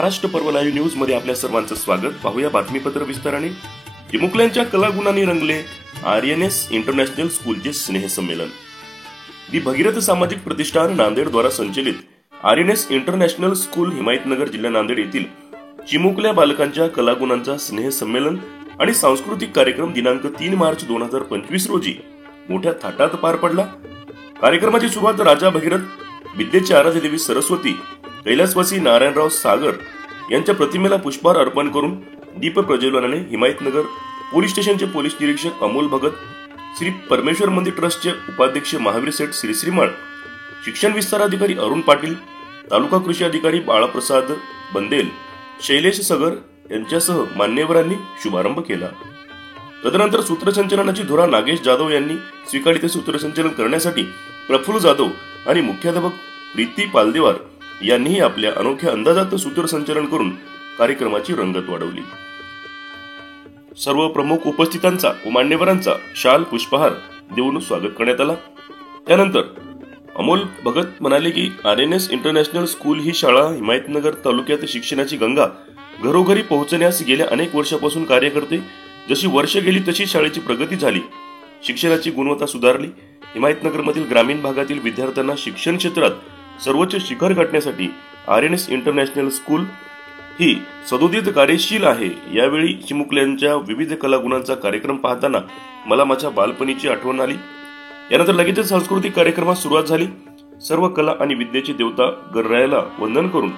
महाराष्ट्र पर्व live news मध्ये आपल्या सर्वांचं स्वागत। पाहूया बातमीपत्र विस्ताराने। चिमुकल्यांच्या कलागुणांनी रंगले आरएनएस इंटरनॅशनल स्कूलचे स्नेहसंमेलन। दी भगीरथ सामाजिक प्रतिष्ठान नांदेड द्वारा संचलित आरएनएस इंटरनॅशनल स्कूल हिमायतनगर जिल्हा नांदेड येथील चिमुकल्या बालकांच्या कलागुणांचा स्नेहसंमेलन आणि सांस्कृतिक कार्यक्रम दिनांक 3 मार्च 2025 रोजी मोठ्या थाटात पार पडला। कार्यक्रमाची सुरुवात राजा भगीरथ विद्येची आराध्य देवी सरस्वती कैलासवासी नारायणराव सागर यांच्या प्रतिमेला पुष्पहार अर्पण करून दीप प्रज्वलनाने हिमायतनगर पोलीस स्टेशनचे पोलीस निरीक्षक अमोल भगत, श्री परमेश्वर मंदिर ट्रस्टचे उपाध्यक्ष महावीर सेठ श्रीश्रीमाळ, शिक्षण विस्तार अधिकारी अरुण पाटील, तालुका कृषी अधिकारी बाळाप्रसाद बंदेल, शैलेश सगर यांच्यासह मान्यवरांनी शुभारंभ केला। तदनंतर सूत्रसंचलनाची धुरा नागेश जाधव यांनी स्वीकारली। ते सूत्रसंचलन करण्यासाठी प्रफुल्ल जाधव आणि मुख्याध्यापक प्रीती पालदेवार यांनीही आपल्या अनोख्या अंदाजात सूत्रसंचलन करून कार्यक्रमाची रंगत वाढवली। सर्व प्रमुख उपस्थितांचा व मान्यवरांचा शाल पुष्पहार देऊन स्वागत करण्यात आला। त्यानंतर अमोल भगत म्हणाले की आरएनएस इंटरनॅशनल स्कूल ही शाळा हिमायतनगर तालुक्यात शिक्षणाची गंगा घरोघरी पोहोचण्यास गेल्या अनेक वर्षापासून कार्य करते। जशी वर्ष गेली तशी शाळेची प्रगती झाली, शिक्षणाची गुणवत्ता सुधारली। हिमायतनगर मधील ग्रामीण भागातील विद्यार्थ्यांना शिक्षण क्षेत्रात सर्वोच्च शिखर गाठण्यासाठी आरएनएस इंटरनॅशनल स्कूल ही सदोदित कार्यशील आहे। यावेळी चिमुकल्यांच्या विविध कलागुणांचा कार्यक्रम पाहताना मला माझ्या बालपणीची आठवण आली। यानंतर लगेचच सांस्कृतिक कार्यक्रमास सुरुवात झाली। सर्व कला आणि विद्येची देवता गणरायाला वंदन करून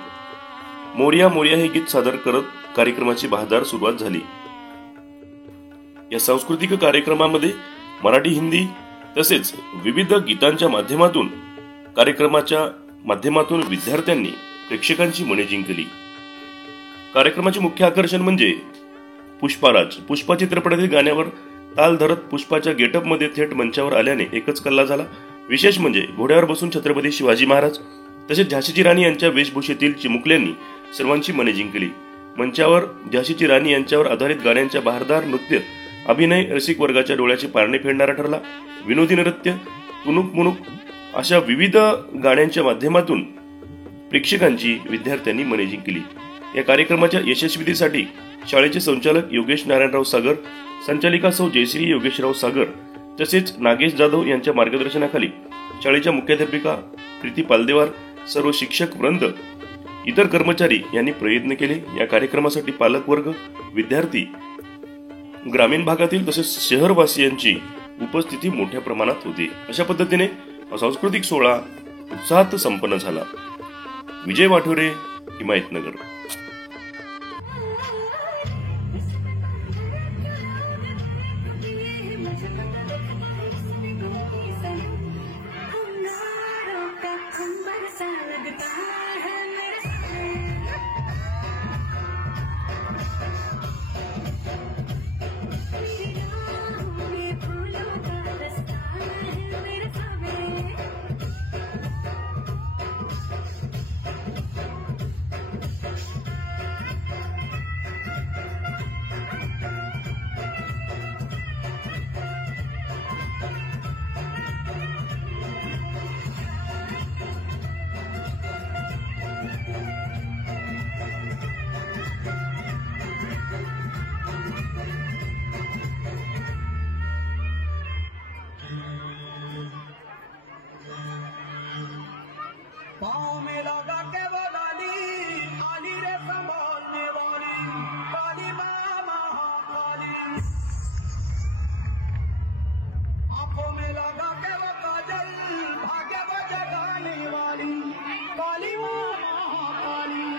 मोरया मोरया हे गीत सादर करत कार्यक्रमाची बहारदार सुरुवात झाली। या सांस्कृतिक कार्यक्रमामध्ये मराठी, हिंदी तसेच विविध गीतांच्या माध्यमातून विद्यार्थ्यांनी प्रेक्षकांची मने जिंकली। कार्यक्रमाचे मुख्य आकर्षण म्हणजे पुष्पाराज। पुष्पा चित्रपटातील गाण्यावर ताल धरत पुष्पाच्या गेटअप मध्ये थेट मंचावर आल्याने एकच कल्ला झाला। विशेष म्हणजे घोड्यावर बसून छत्रपती शिवाजी महाराज तसेच झाशीची राणी यांच्या वेशभूषेतील चिमुकल्यांनी सर्वांची मने जिंकली। मंचावर झाशीची राणी यांच्यावर आधारित गाण्यांच्या बहारदार नृत्य अभिनय रसिक वर्गाच्या डोळ्याचे पारणे फेडणारा ठरला। विनोदी नृत्य, तुनुक मुनुक अशा विविध गाण्यांच्या माध्यमातून प्रेक्षकांची विद्यार्थ्यांनी मने जिंकली। या कार्यक्रमाच्या यशस्वीतेसाठी शाळेचे संचालक योगेश नारायणराव सागर, संचालिका सौ जयश्री योगेशराव सागर तसेच नागेश जाधव यांच्या मार्गदर्शनाखाली शाळेच्या मुख्याध्यापिका प्रीती पालदेवार, सर्व शिक्षक वृंद, इतर कर्मचारी यांनी प्रयत्न केले। या कार्यक्रमासाठी पालक वर्ग, विद्यार्थी, ग्रामीण भागातील तसेच शहरवासियांची उपस्थिती मोठ्या प्रमाणात होती। अशा पद्धतीने सांस्कृतिक सोहळा उत्साहात संपन्न झाला। विजय वाठोरे, हिमायतनगर। पाँव में लगा के वो डाली आली रे संभालने वाली काली माँ महाकाली। आंखों में लगा के वो काजल भाग्य वो जगाने वाली काली माँ महाकाली।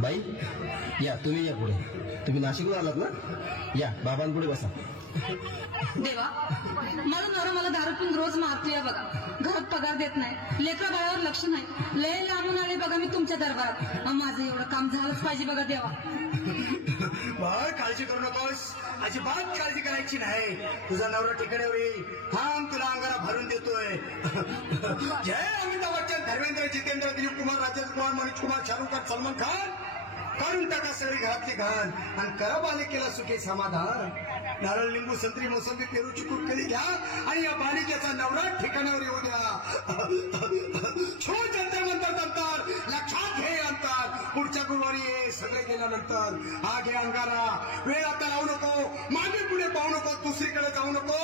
बाई या, तुम्ही या पुढे. तुम्ही नाशिकला आलात ना? या, बाबांपुढे बसा. देवा, माझा नवरा मला दारू पिऊन रोज मारतोय बघा. घरात पगार देत नाही, लेकरा बाळावर लक्ष नाही. लय लांबून आले बघा मी तुमच्या दरबारात. माझं एवढं काम झालंच पाहिजे बघा देवा. बाळ, काळजी करू नकोस. अजिबात काळजी करायची नाही. तुझा नवरा ठिकाण्यावर येईल. थांब, तुला अंगारा भरून देतोय. जय अमिताभ बच्चन, धर्मेंद्र, जितेंद्र, दिलीप कुमार, राजेश कुमार, मनीष कुमार, शाहरुख खान, सलमान खान. काढून टाका सगळी घरातली घाण आणि करा बालिकेला सुखी समाधान. नारळ, लिंबू, संत्री, मोसंबी, पेरूची कुरकरी घ्या आणि या बालिकेचा नवरा ठिकाणावर येऊ द्या. छो जंतर मंतर दंतर, लक्षात घे अंतर. पुढच्या गुरुवारी ये, सगळे गेल्यानंतर. हा घे अंगारा. वेळ आता लावू नको, मागे पुढे पाहू नको, दुसरीकडे जाऊ नको.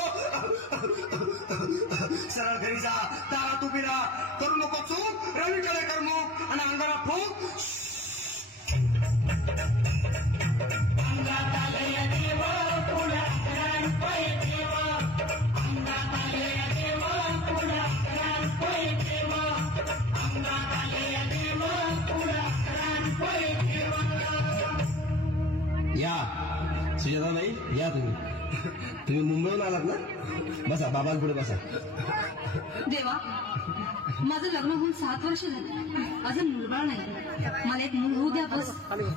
सरळ घरी जा, दारात उभी राहा. करू नको चूक, रवीकडे कर मुख आणि अंगारा फूक. या सुजाताबाई, या तुम्ही मुंबईहून आलात ना? बसा, बाबांपुढे बसा. देवा, माझं लग्न होऊन 7 वर्ष झाली, अजून मुलबाळ नाही. मला एक मूल होऊ द्या बस.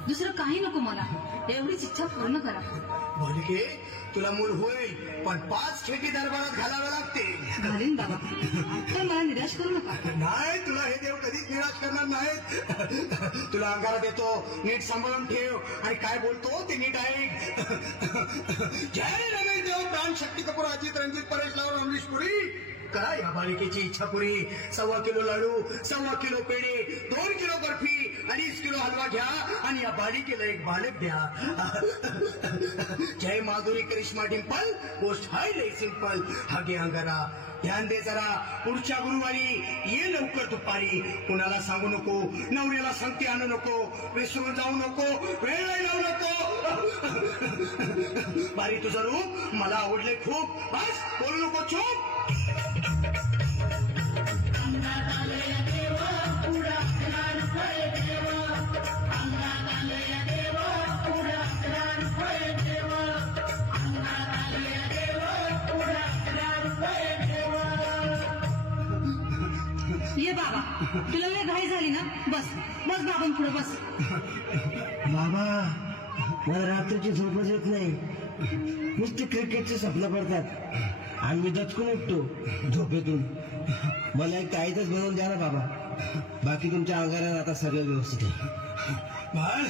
दुसरं काही नको मला. एवढीच इच्छा पूर्ण करा. बालिके, तुला मूल होईल, पण 5 खेटी दरबारात घालावे लागते. घालीन बाबा, पण मला निराश करू नका. नाही, तुला हे देव कधीच निराश करणार नाहीत. तुला अंगारा देतो, नीट सांभाळून ठेव आणि काय बोलतो ते नीट ऐक. जय रमेश देव, प्राण, शक्ती कपूर, अजित, रणजित, परेश लावून, अमरीश पुरी. करा या बालिकेची इच्छा पुरी. 1.25 किलो लाडू, 1.25 किलो पेढे, 2 किलो बर्फी, 2.5 किलो हलवा घ्या आणि या बालिकेला एक बालक द्या. जय माधुरी, करिश्मा, डिंपल, पोस्ट हाय लय सिंपल. हा घे अंगारा. ध्यान दे जरा, पुढच्या गुरुवारी ये लवकर दुपारी. कुणाला सांगू नको, नवऱ्याला संगती आणू नको, विसरून जाऊ नको, वेळ लावू नको. बारी, तुझं रूप मला आवडले खूप. बस, बोलू नको, चूप. ये बाबा, तुला लय घाई झाली ना? बस बस बाबांपुढे बस. बाबा, मला रात्रीची झोपच येत नाही. नुसते क्रिकेटचे स्वप्न पडतात आणि मी दचकून उठतो झोपेतून. मला एक ताईतच बनवून द्या ना बाबा. बाकी तुमच्या अंगारात आता सगळं व्यवस्थित आहे. बाळ,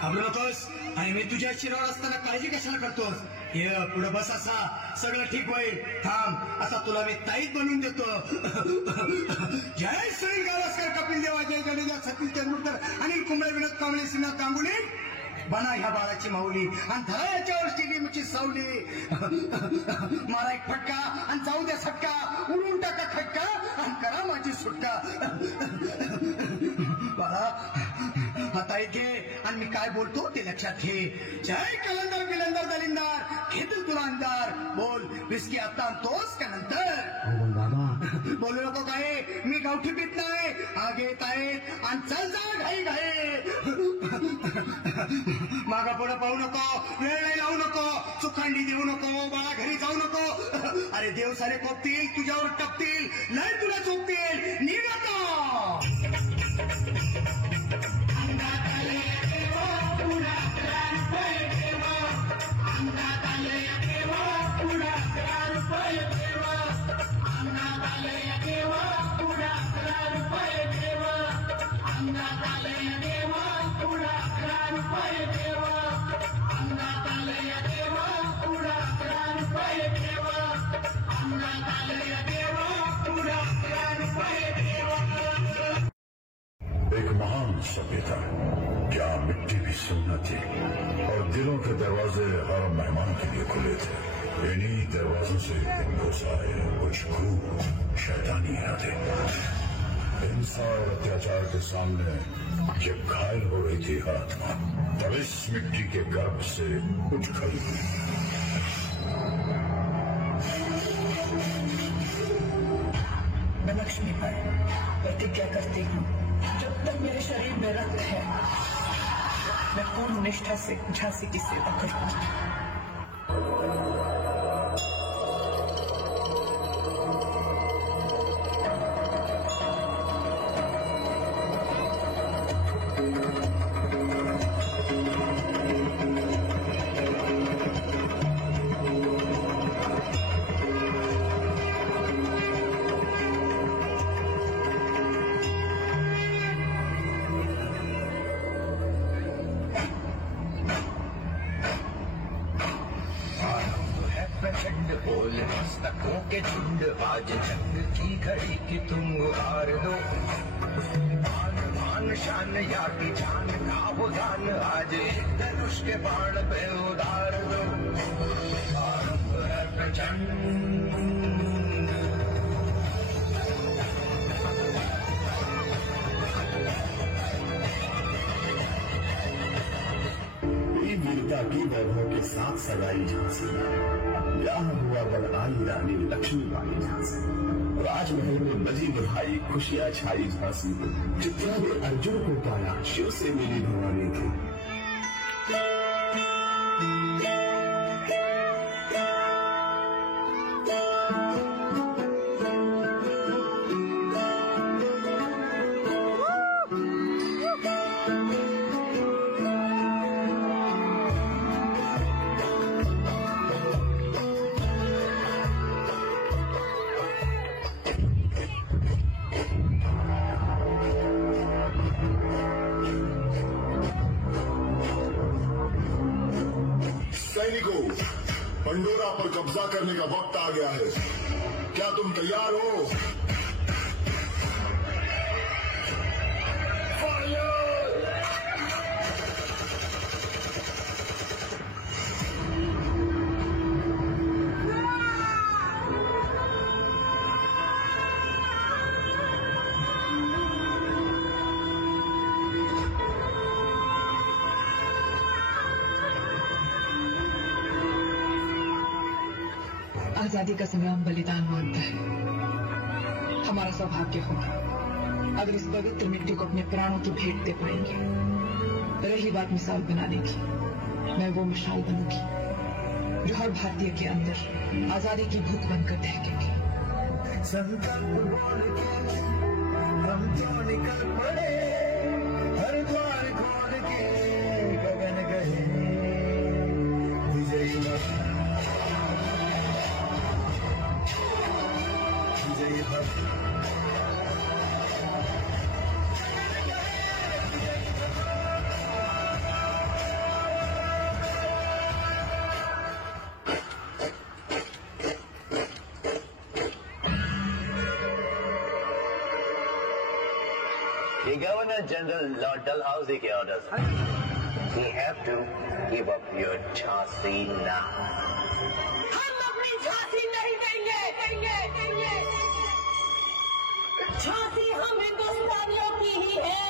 घाबरू नकोस आणि मी तुझ्या शिरावर असताना काळजी कशाला करतोस? ये पुढे बस, असा सगळं ठीक होईल. थांब, आता तुला मी ताईत बनवून देतो. जय सुनील गावस्कर, कपिल देव, अजय जडेजा, सतीश तेंडुलकर, अनिल कुंबळे, विनोद कांबळे, श्रीनाथ गांगुली. बना ह्या बाळाची माऊली आणि धरा याच्यावर स्टेडियमची सावली. मारा एक फटका आणि जाऊ द्या सटका. उडून टाका खटका आणि करा माझी सुटका. बाळा, आता घे आणि मी काय बोलतो ते लक्षात घे. जय कलंदर, किलंदर, दलिंदार, घेतील तुला अंधार. बोल, विस्की आता आणतोस का नंतर? बाबा, बोलू नको काय, मी गावठी पीत नाही. आगे येत आहेत आणि चल जा घाई घाई. मागा पुढे पाहू नको, वेळ नाही लावू नको, चुखांडी देऊ नको, बाळा घरी जाऊ नको. अरे देव सारे कोपतील, तुझ्यावर टपतील, लय तुला चोपतील. निघ आता. एक महान सभ्यता, क्या मिट्टी भी सुनना थी और दिलों के दरवाजे हर मेहमान के लिए खुले थे. इन्हीं दरवाजों से घुस आए कुछ भूत शैतानी इरादे. हिंसा और अत्याचार के सामने ये घायल हो रही थी आत्मा, तब इस मिट्टी के गर्भ से उठ खड़ी हुई. मैं लक्ष्मी पर प्रतिज्ञा करती हूँ जब तक मेरे शरीर में रक्त है मैं पूर्ण निष्ठा से झांसी की सेवा करूंगी। बोले मस्तकों के झुंड आज जंग की घड़ी की तुम उतार दो। मान मान शान या की जान का वो दान आज एक धनुष के बाण पे उतार दो। आरंभ है प्रचंड वीरता की वैभव के साथ सगाई झांसी, ब्याह हुआ बड़ आई रानी लक्ष्मीबाई झांसी। राजमहल में बजी बधाई खुशियां छाई झांसी, चित्रा ने अर्जुन को पाया शिव से मिली भवानी की। सैनिकों, पंडोरा पर कब्जा करने का वक्त आ गया है। क्या तुम तैयार हो? आजादी का समय हम बलिदान मानता है। हमारा सौभाग्य होगा अगर इस पवित्र मिट्टी को अपने प्राणों की भेंट दे पाएंगे। रही बात मिसाल बनाने की, मैं वो मिसाल बनूंगी जो हर भारतीय के अंदर आजादी की भूख बनकर दहकेगी। संकल्प बोल के हम जो निकल पड़े, हर द्वार खोल के गगन गए विजयी विजयी भक्त। The Governor General Lord Dalhousie K orders हैं। We have to give up your Jhansi now. हम अपनी झांसी नहीं देंगे। झांसी हम हिंदुस्तानियों की ही है।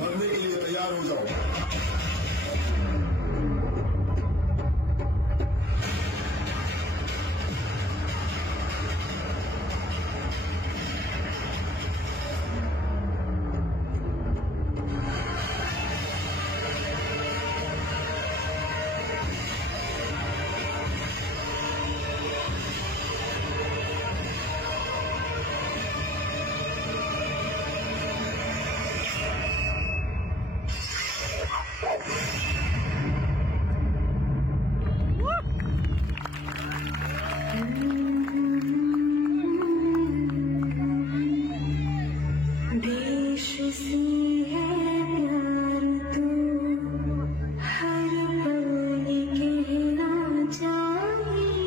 मरने के लिए तैयार हो जाओ। देश से है प्यार तू हर पल कहना चाहिए।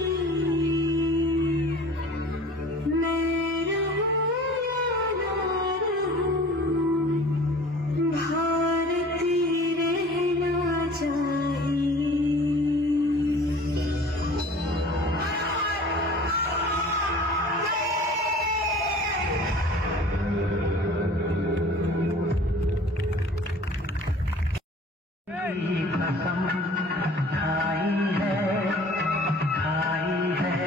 कसम खाई है, खाई है।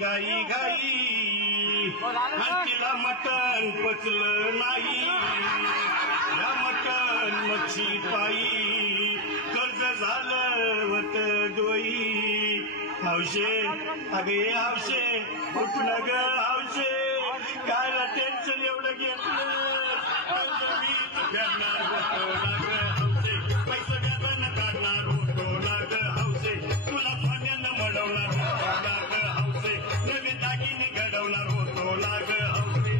गाई गाई तिला मटण पचलं नाही, या मटण मच्छी पायी कर्ज झालं होत डोई. हौशे अगे हौशे उठून ग हौशे, कायला टेन्शन एवढं घेतलं, फेडणार होतो ना ग हौशे, पैसे व्याजानं काढणार होतो ना ग हौशे, तुला सोन्यानं मडवणार होतो ना ग हौशे, नवे दागिने घडवणार होतो ना ग हौशे.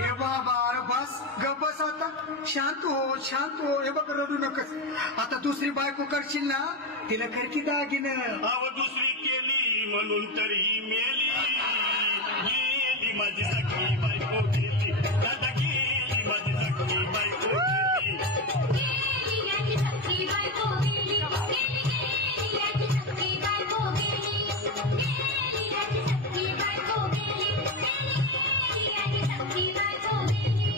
ए बाबा अरे बस ग बस आता, शांत हो शांत हो. हे बघ रडू नकस, आता दुसरी बायको करशील ना तिला करकी दागिनं. अव दुसरी केली म्हणून तर ही मेली, गेली माझी सखी बायको गेली, दादा गेली माझी सखी बायको गेली, गेली माझी सखी बायको गेली, गेली माझी सखी बायको गेली, गेली माझी सखी बायको गेली, गेली माझी सखी बायको गेली.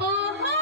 ओहो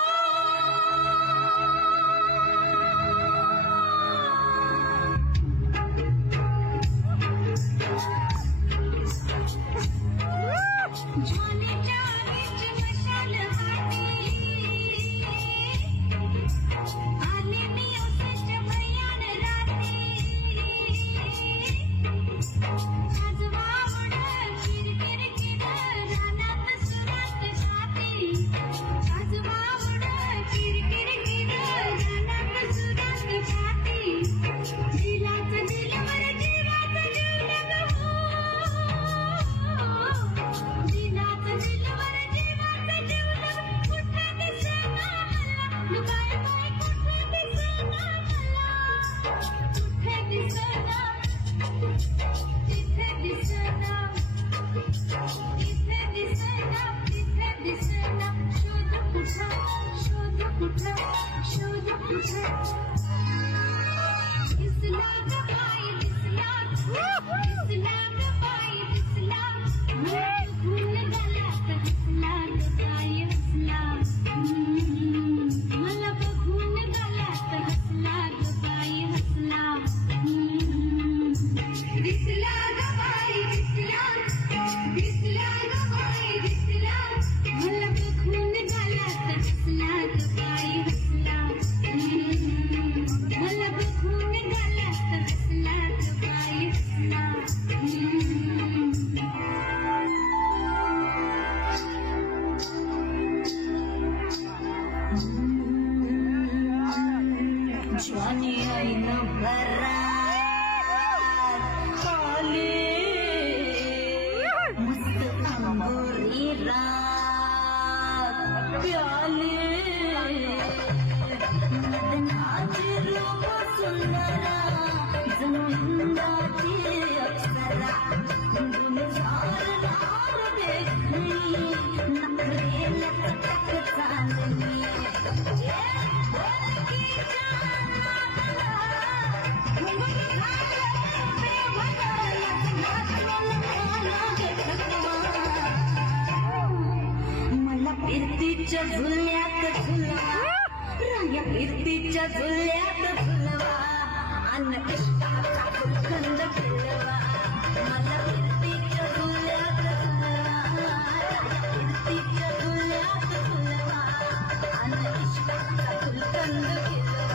कीर्तीच्या झुल्यात झुलवा राया कीर्तीच्या झुल्यात झुलवा अन्न इष्टाचा फुलखंड फिरवा मला कीर्तीच्या झुल्यात झुलवा कीर्तीच्या झुल्यात झुलवा अन्न इष्टाचा फुलखंड फिरवा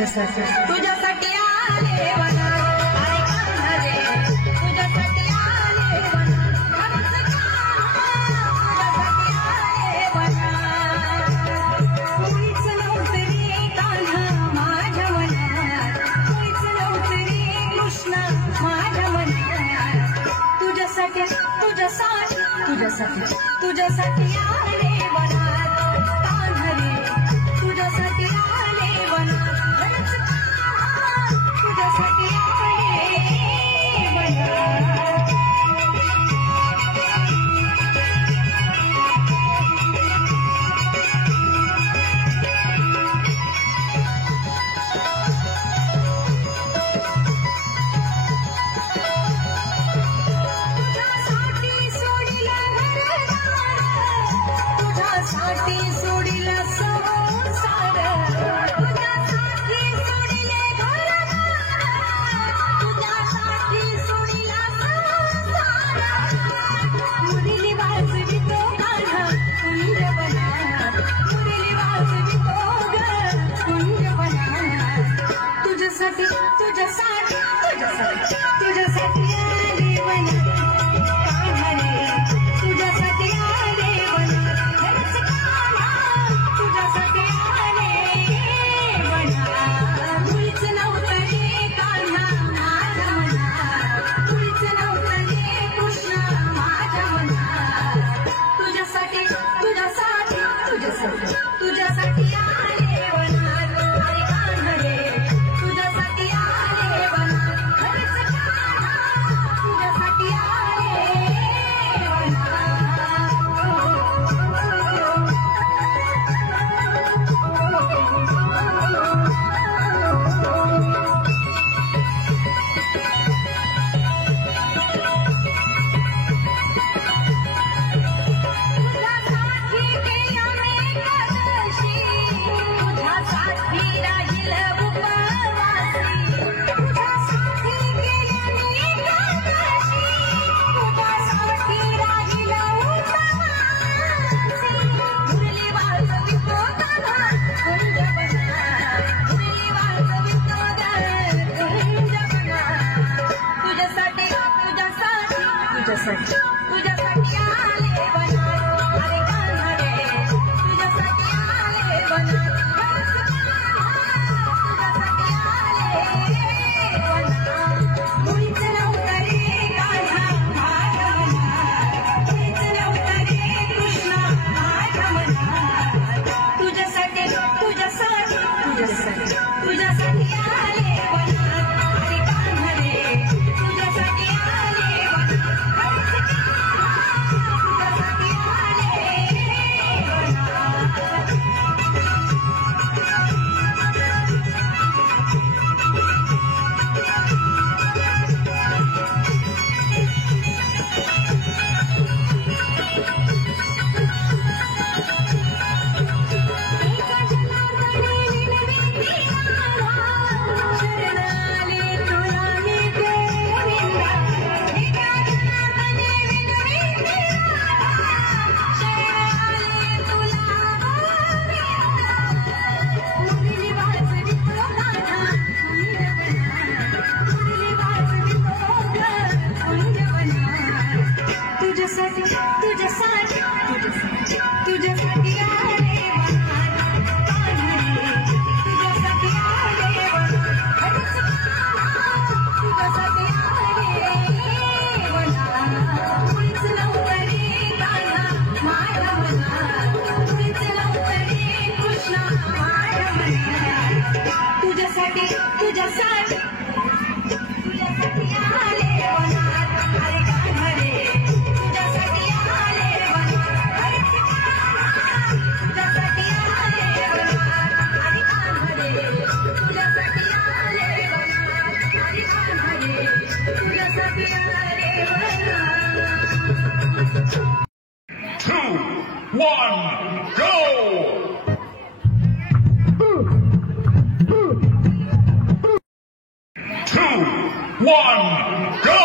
तुझ्यासाठी आले वना अरे कान्हा रे तुझ्यासाठी आले वना तुझ्यासाठी आले वना मुळीच नव्हतं रे कान्हा माझ्या मनात मुळीच नव्हतं तुझ्यासाठी आले वनात कान्हारे, तुझ्यासाठी आले वनात तुझ्यासाठी आले वनात. तुझ्यासाठी सोडिला संसार, तुझ्यासाठी सोडिले घरदार, तुझ्यासाठी सोडिला संसार. मुरली वाजवी तो कान्हा कुंजवनात, मुरली वाजवी तो ग कुंजवनात. तुझ्यासाठी तुझ्यासाठी तुझ्यासाठी तुझ्यासाठी आले वनात कान्हारे, तुझ्यासाठी आले वनात तुझ्यासाठी आले वनात. तुळीच नव्हतं रे कान्हा माझ्या मनात, तुळीच नव्हतं रे कृष्णा माझ्या मनात. तुझ्यासाठी तुझ्यासाठी तुझ्यासाठी तुझ्यासाठी आले वनात अरे कान्हारे, तुझ्यासाठी आले वनात तुझ्यासाठी आले तुझ्यासाठी केलं मी कशी, तुझ्यासाठी राहील उपवासी, तुझ्यासाठी केलं मी कशी, तुझ्यासाठी राहील उपवासी. मुरली वाजवी तो कान्हा कुंजवनात, मुरली वाजवी तो ग कुंजवनात. तुझ्यासाठी तुझ्यासाठी तुझ्यासाठी तुझ्यासाठी आले वनात अरे कान्हारे, तुझ्यासाठी आले वनात तुझ्यासाठी आले वनात. मुळीच नव्हतं रे कान्हा माझ्या मनात, मुळीच नव्हतं रे कृष्णा माझ्या मनात. तुझ्यासाठी तुझ्यासाठी तुझ्यासाठी तुझ्यासाठी आले वनात अरे कान्हारे, तुझ्यासाठी आले वनात तुझ्यासाठी आले वनात. 1, go! 2, 1, go!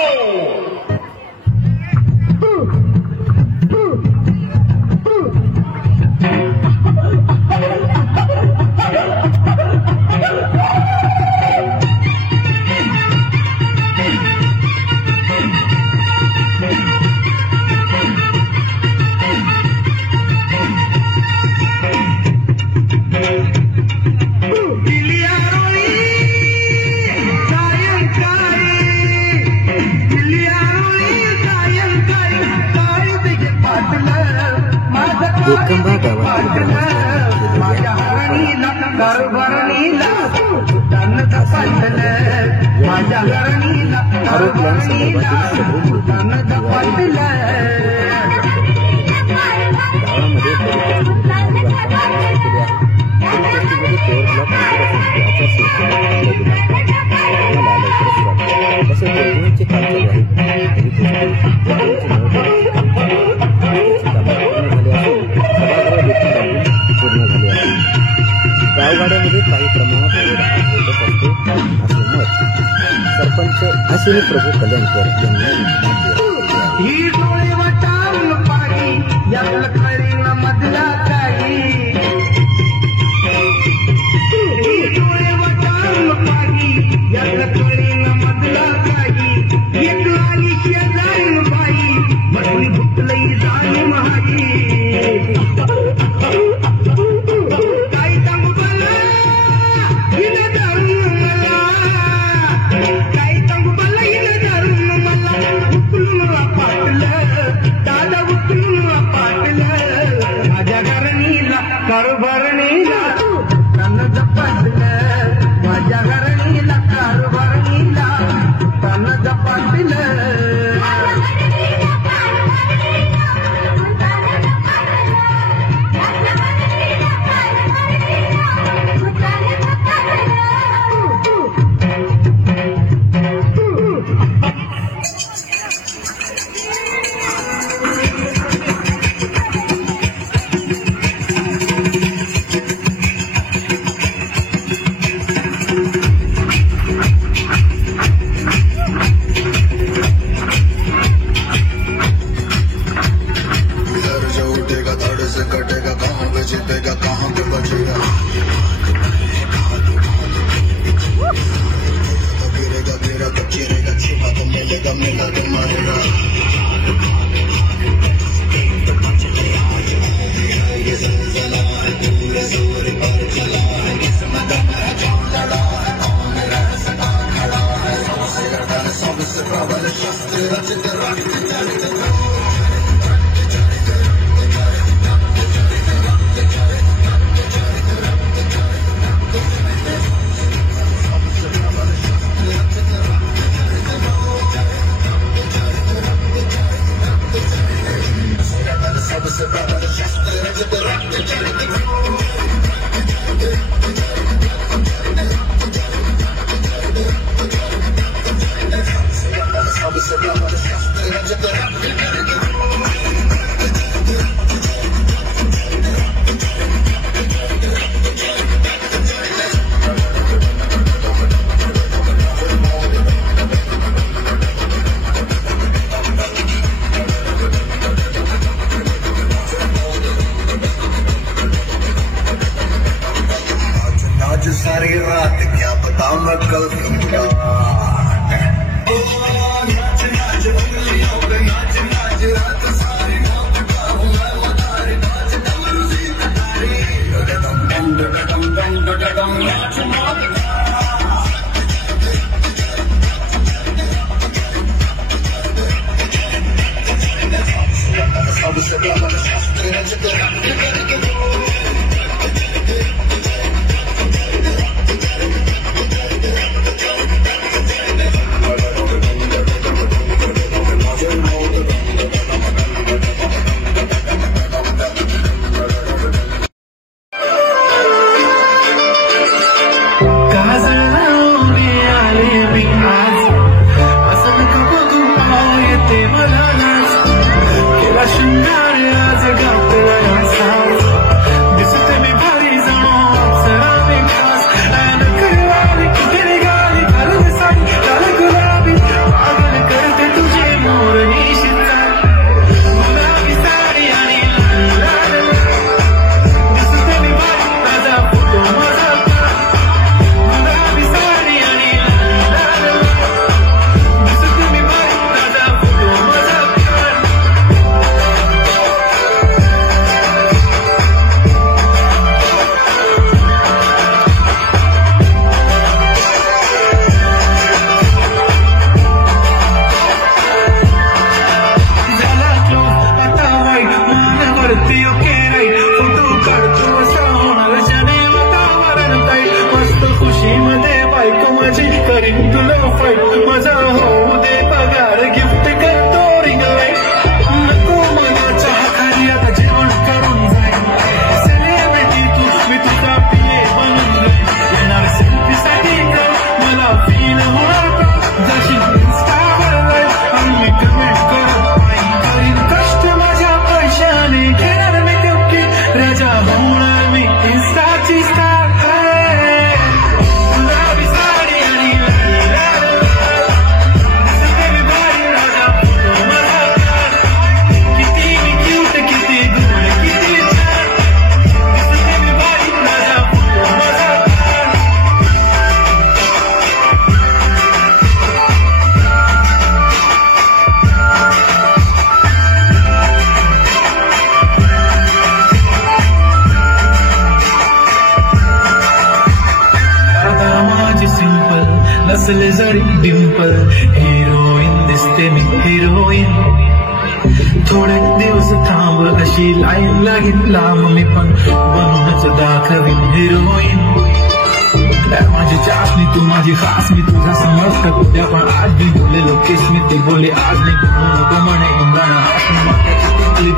Yeah. कारभारणीला तन झपाटलं माझ्या घरणीला कारभारणीला तन झपाटलं गावगाड्यामध्ये काही प्रमाणात होत असतो असे मत सरपंच अश्विनी प्रभू कल्याणकर यांनी ही डोळे वाटावून पाही यातलं कळीन मधला काही ही डोळे वाटावून पाही यातलं कळीन मधला काही एक लाली शेजारीन बाई बसली भुकलई जाण महाई काही सांगू मला हिनं धरून मला काही सांगू मला हिनं धरून मला उचलून पाटलं दादा उचलून पाटलं माझ्या घरणीला कारभारणीला तन झपाटलं माझ्या घरणीला कारभारणीला तन झपाटलं सारी रात क्या बता मैं कल असले जरी डिंपल हिरोईन दिसते मी हिरोईन थोडे दिवस थांब अशी लाईन लागेल लांब मी पण बनूनच दाखवीन हिरोईन माझी चाचणी तू माझी खास मी तुझा समजत उद्या पण आज मी बोललेलो केस मी ते बोले आज नाही नको म्हणे इंद्राना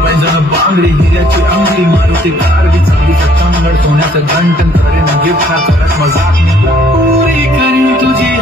पैंजण बांगडी हिऱ्याची अंगडी मारुती कार चांदीचा कमळ सोन्याचं घंटन करेन गिफ्ट हा करत मजाक मी पुरी करीन तुझी